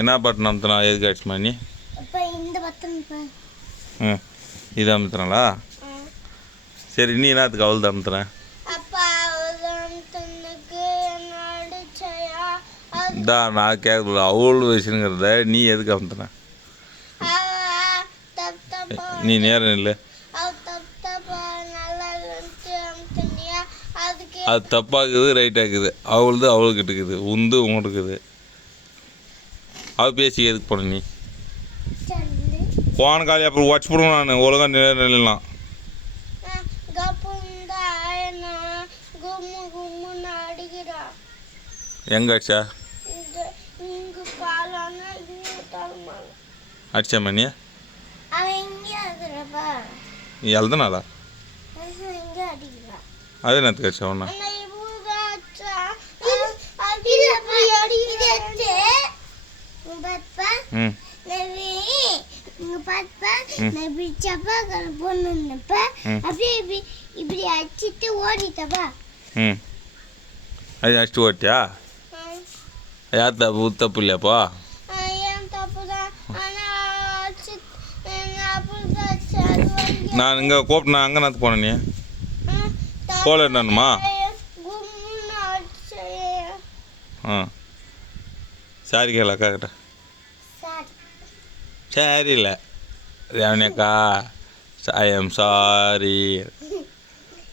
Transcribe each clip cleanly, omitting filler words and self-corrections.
என்ன பட்டன் அமுத்தினா எதுக்கு ஆச்சுமா நீ ம் இது அமுத்துனாளா சரி நீ என்னத்துக்கு அவள் தான் அமுத்துறேன் நான் கேட்கல அவள் வயசுங்கிறத நீ எதுக்கு அமுத்துன நீ நேரம் இல்லை அது தப்பாக்குது ரைட்டாக்குது அவளுது அவளுக்கிட்ட இருக்குது உந்து உங்கள்கிட்ட இருக்குது அவள் பேசி எதுக்கு போன நீ போன காலி அப்புறம் உடச்சு போடுவேன் நான் ஒழுங்கா நிலைலாம் எங்க அடிச்சா அடிச்சா மணி எழுதனாலா அது என்னத்துக்கு அடிச்சா ஒன்றா ம் ம் அது அடிச்சுட்டு ஓட்டியா யார் தப்பு தப்பு இல்லையாப்பா நான் இங்கே கூப்பிட்டு நான் அங்கே நாத்து போனேன் நீ போல என்னம்மா ஆ சாரி கேள அக்கா கிட்ட சரி இல்லை ரேவணியக்கா ஐ எம் சாரி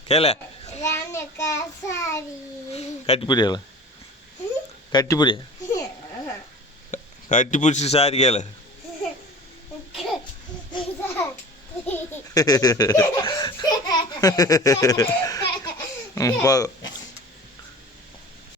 கேள கட்டிப்பிடியல கட்டிப்பிடி கட்டி பிடிச்சி சாரி கேள போ